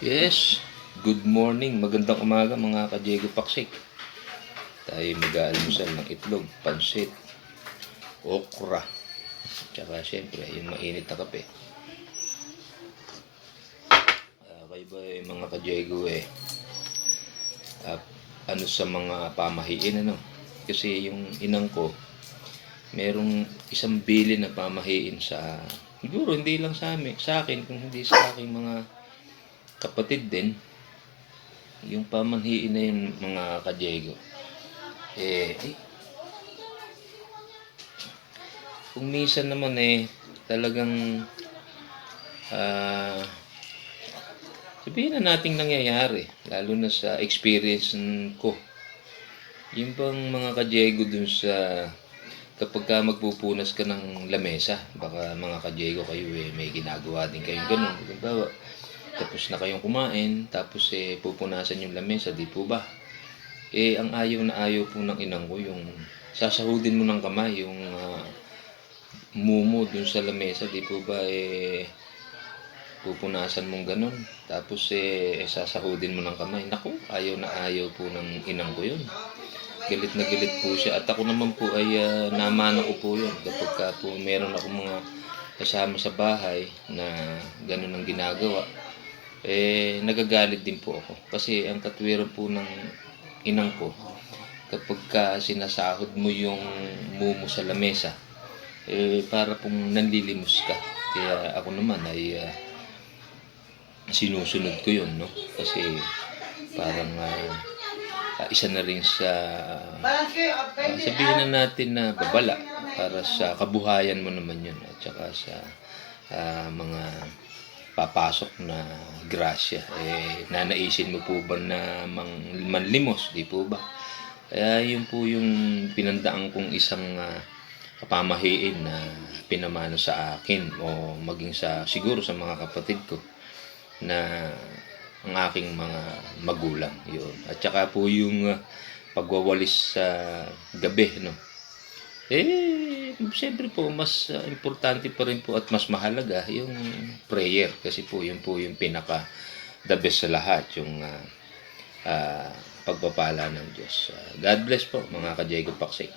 Yes, good morning, magandang umaga mga ka-Diego Paksik. Tayo mag-aalmusal ng itlog, pansit, okra, tsaka syempre yung mainit na kape. Kayo ba mga ka-Diego ano sa mga pamahiin ano? Kasi yung inang ko, merong isang bili na pamahiin sa, siguro hindi lang sa amin, sa akin, kung hindi sa aking mga kapatid din, yung pamanhiin na yung mga ka-Diego. Kung minsan naman talagang ah, sabihin na nating nangyayari, lalo na sa experience ko. Yung bang mga ka-Diego dun sa kapag ka magpupunas ka ng lamesa, baka mga ka-Diego kayo may ginagawa din kayong ganun. Halimbawa, tapos na kayong kumain, tapos pupunasan yung lamesa, di po ba? Ang ayaw na ayaw po ng inang ko, yung sasahudin mo ng kamay, yung mumo dun sa lamesa, di po ba pupunasan mong ganun. Tapos sasahudin mo ng kamay. Naku, ayaw na ayaw po ng inang ko yun. Galit na galit po siya. At ako naman po ay namana ko po yun. Kapag ka po meron ako mga kasama sa bahay na ganun ang ginagawa, nagagalit din po ako. Kasi ang katwiran po ng inang ko, kapag ka sinasahod mo yung mumo sa lamesa, para pong nanlilimos ka. Kaya ako naman ay sinusunod ko yun, no? Kasi parang isa na rin sa sabihin na natin na babala para sa kabuhayan mo naman yun at saka sa mga papasok na grasya. Nanaisin mo po ba na manlimos, di po ba? Kaya yun po yung pinandaan kong isang pamahiin na pinamano sa akin o maging sa siguro sa mga kapatid ko na ang aking mga magulang yun. At saka po yung pagwawalis sa gabi, no. Siyempre po mas importante pa rin po at mas mahalaga yung prayer kasi po yun po yung pinaka the best sa lahat, yung pagpapala ng Diyos. God bless po mga ka-Diego Paksik.